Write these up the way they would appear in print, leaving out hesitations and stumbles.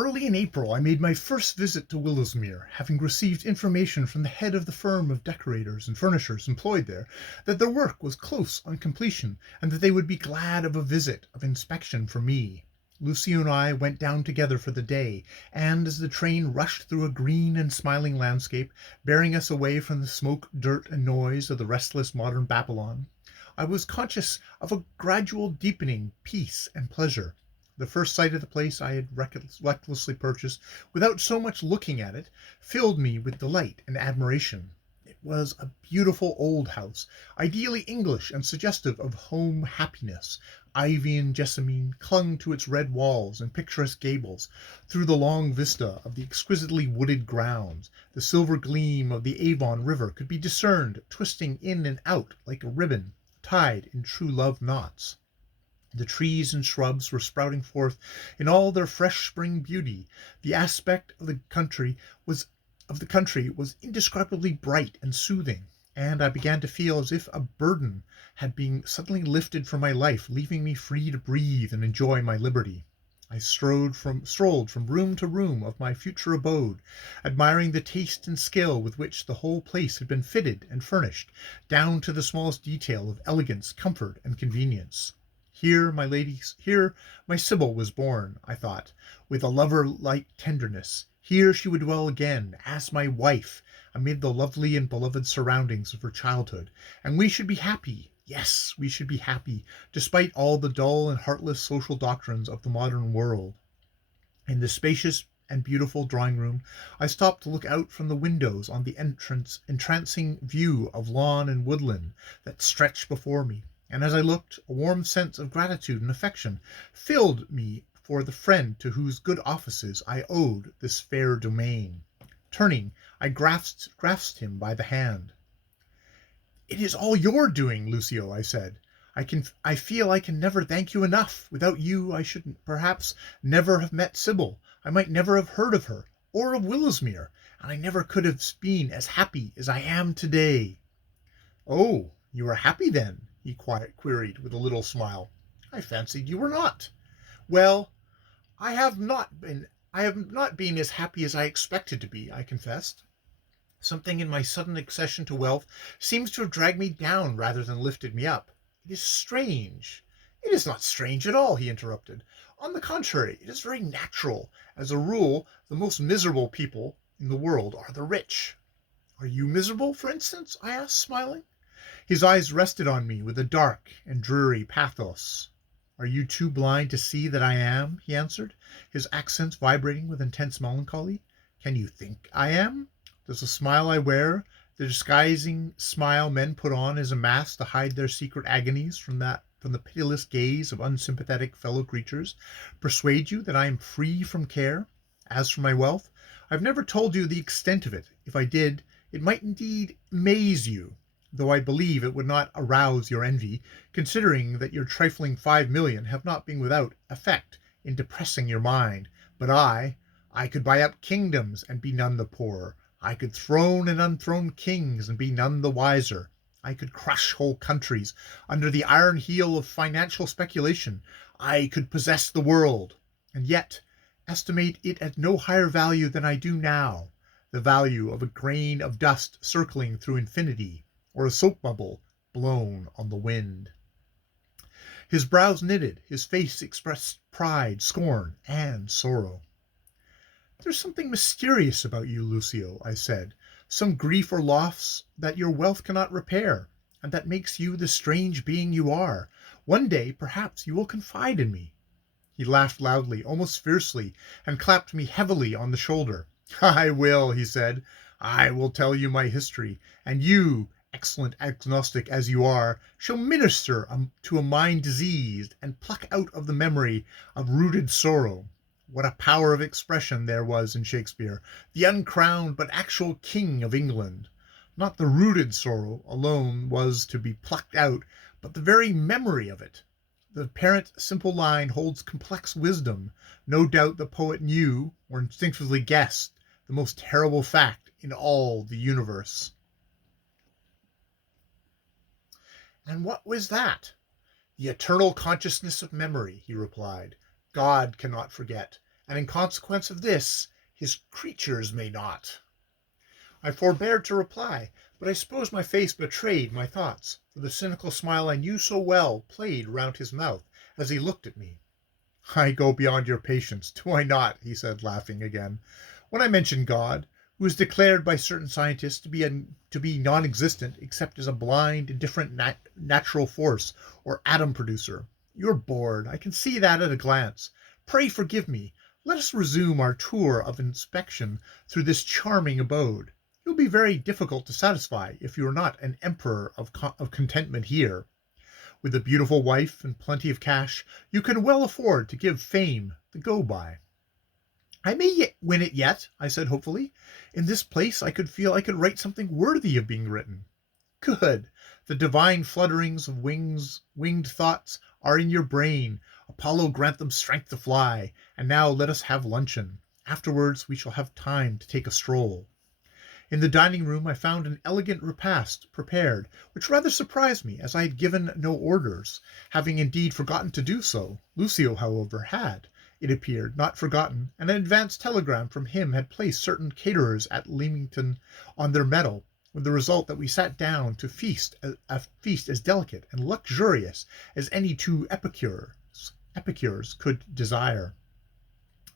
Early in April I made my first visit to Willowsmere, having received information from the head of the firm of decorators and furnishers employed there that their work was close on completion, and that they would be glad of a visit of inspection from me. Lucio and I went down together for the day, and as the train rushed through a green and smiling landscape, bearing us away from the smoke, dirt, and noise of the restless modern Babylon, I was conscious of a gradual deepening peace and pleasure. The first sight of the place I had recklessly purchased, without so much looking at it, filled me with delight and admiration. It was a beautiful old house, ideally English and suggestive of home happiness. Ivy and jessamine clung to its red walls and picturesque gables. Through the long vista of the exquisitely wooded grounds, the silver gleam of the Avon River could be discerned twisting in and out like a ribbon tied in true love knots. The trees and shrubs were sprouting forth in all their fresh spring beauty. The aspect of the country was indescribably bright and soothing, and I began to feel as if a burden had been suddenly lifted from my life, leaving me free to breathe and enjoy my liberty. I strolled from room to room of my future abode, admiring the taste and skill with which the whole place had been fitted and furnished, down to the smallest detail of elegance, comfort, and convenience. Here, my Sibyl was born, I thought, with a lover-like tenderness. Here she would dwell again, as my wife, amid the lovely and beloved surroundings of her childhood, and we should be happy. Yes, we should be happy, despite all the dull and heartless social doctrines of the modern world. In the spacious and beautiful drawing-room, I stopped to look out from the windows on the entrancing view of lawn and woodland that stretched before me. And as I looked, a warm sense of gratitude and affection filled me for the friend to whose good offices I owed this fair domain. Turning, I grasped him by the hand. "It is all your doing, Lucio," I said. I feel I can never thank you enough. Without you I should perhaps never have met Sibyl. I might never have heard of her, or of Willowsmere, and I never could have been as happy as I am today." "Oh, you are happy then?" he queried with a little smile. "I fancied you were not." "Well, I have not been as happy as I expected to be," I confessed. "Something in my sudden accession to wealth seems to have dragged me down rather than lifted me up. It is strange." "It is not strange at all," he interrupted. "On the contrary, it is very natural. As a rule, the most miserable people in the world are the rich." "Are you miserable, for instance?" I asked, smiling. His eyes rested on me with a dark and dreary pathos. "Are you too blind to see that I am?" he answered, his accents vibrating with intense melancholy. "Can you think I am? Does the smile I wear, the disguising smile men put on as a mask to hide their secret agonies from the pitiless gaze of unsympathetic fellow creatures, persuade you that I am free from care? As for my wealth, I have never told you the extent of it. If I did, it might indeed amaze you, though I believe it would not arouse your envy, considering that your trifling 5 million have not been without effect in depressing your mind. But I could buy up kingdoms and be none the poorer. I could throne and unthrone kings and be none the wiser. I could crush whole countries under the iron heel of financial speculation. I could possess the world, and yet estimate it at no higher value than I do now, the value of a grain of dust circling through infinity, or a soap bubble blown on the wind." His brows knitted, his face expressed pride, scorn, and sorrow. "There's something mysterious about you, Lucio," I said, "some grief or loss that your wealth cannot repair, and that makes you the strange being you are. One day, perhaps, you will confide in me." He laughed loudly, almost fiercely, and clapped me heavily on the shoulder. "I will," he said. "I will tell you my history, and you, excellent agnostic as you are, shall minister to a mind diseased, and pluck out of the memory of rooted sorrow. What a power of expression there was in Shakespeare, the uncrowned but actual King of England! Not the rooted sorrow alone was to be plucked out, but the very memory of it. The apparent simple line holds complex wisdom. No doubt the poet knew, or instinctively guessed, the most terrible fact in all the universe." "And what was that?" "The eternal consciousness of memory," he replied. "God cannot forget, and in consequence of this, his creatures may not. I forbear to reply, but I suppose my face betrayed my thoughts, for the cynical smile I knew so well played round his mouth as he looked at me. I go beyond your patience, do I not? He said, laughing again. When I mention God, who is declared by certain scientists to be non-existent except as a blind, indifferent natural force or atom producer, you're bored. I can see that at a glance. Pray forgive me. Let us resume our tour of inspection through this charming abode. You'll be very difficult to satisfy if you are not an emperor of contentment here. With a beautiful wife and plenty of cash, you can well afford to give fame the go-by. I may win it yet, I said hopefully. In this place I could feel I could write something worthy of being written. Good. The divine flutterings of winged thoughts are in your brain. Apollo grant them strength to fly. And now let us have luncheon. Afterwards we shall have time to take a stroll. In the dining room I found an elegant repast prepared, which rather surprised me, as I had given no orders, having indeed forgotten to do so. Lucio, however, had, it appeared, not forgotten, and an advance telegram from him had placed certain caterers at Leamington on their mettle, with the result that we sat down to a feast as delicate and luxurious as any two epicures could desire.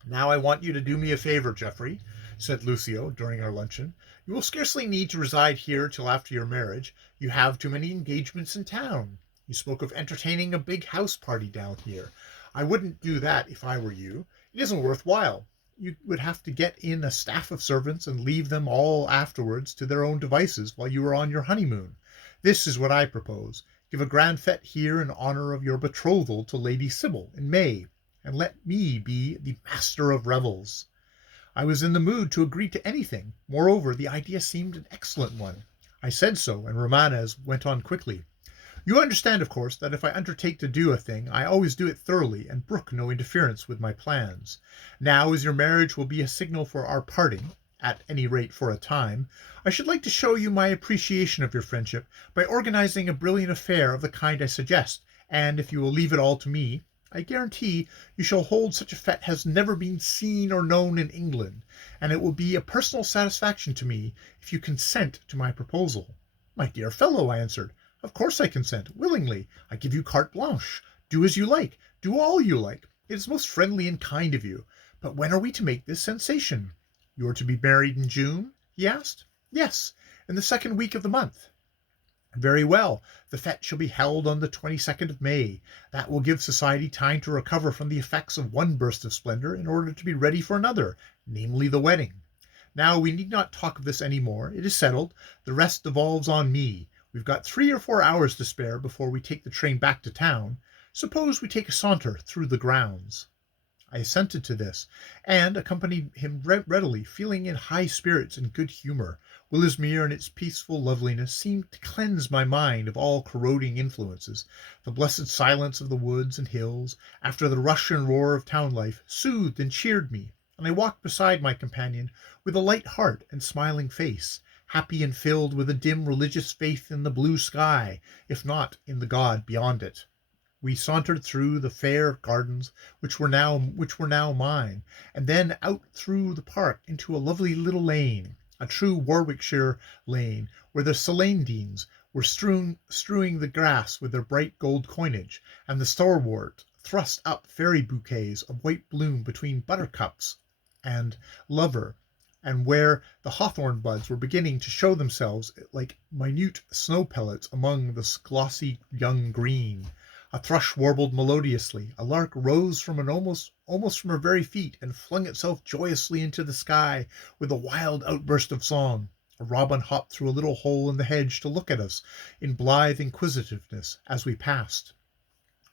Now I want you to do me a favor, Geoffrey, said Lucio during our luncheon. You will scarcely need to reside here till after your marriage. You have too many engagements in town. You spoke of entertaining a big house party down here. I wouldn't do that if I were you. It isn't worth while. You would have to get in a staff of servants and leave them all afterwards to their own devices while you are on your honeymoon. This is what I propose. Give a grand fete here in honor of your betrothal to Lady Sybil in May, and let me be the master of revels. I was in the mood to agree to anything. Moreover, the idea seemed an excellent one. I said so, and Romanes went on quickly. You understand, of course, that if I undertake to do a thing, I always do it thoroughly and brook no interference with my plans. Now, as your marriage will be a signal for our parting, at any rate for a time, I should like to show you my appreciation of your friendship by organizing a brilliant affair of the kind I suggest, and if you will leave it all to me, I guarantee you shall hold such a fete as has never been seen or known in England, and it will be a personal satisfaction to me if you consent to my proposal. My dear fellow, I answered, of course I consent, willingly. I give you carte blanche. Do as you like. Do all you like. It is most friendly and kind of you. But when are we to make this sensation? You are to be married in June? He asked. Yes, in the second week of the month. Very well. The fete shall be held on the 22nd of May. That will give society time to recover from the effects of one burst of splendor in order to be ready for another, namely the wedding. Now we need not talk of this any more. It is settled. The rest devolves on me. We've got 3 or 4 hours to spare before we take the train back to town. Suppose we take a saunter through the grounds. I assented to this, and accompanied him readily, feeling in high spirits and good humour. Willesmere and its peaceful loveliness seemed to cleanse my mind of all corroding influences. The blessed silence of the woods and hills, after the rush and roar of town life, soothed and cheered me, and I walked beside my companion with a light heart and smiling face, happy and filled with a dim religious faith in the blue sky, if not in the God beyond it. We sauntered through the fair gardens which were now mine, and then out through the park into a lovely little lane, a true Warwickshire lane, where the celandines were strewing the grass with their bright gold coinage, and the starwort thrust up fairy bouquets of white bloom between buttercups and lover, and where the hawthorn buds were beginning to show themselves like minute snow pellets among the glossy young green. A thrush warbled melodiously, a lark rose from almost from her very feet and flung itself joyously into the sky with a wild outburst of song. A robin hopped through a little hole in the hedge to look at us in blithe inquisitiveness as we passed.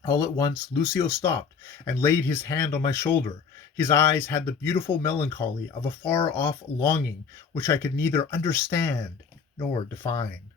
All at once Lucio stopped and laid his hand on my shoulder. His eyes had the beautiful melancholy of a far-off longing which I could neither understand nor define.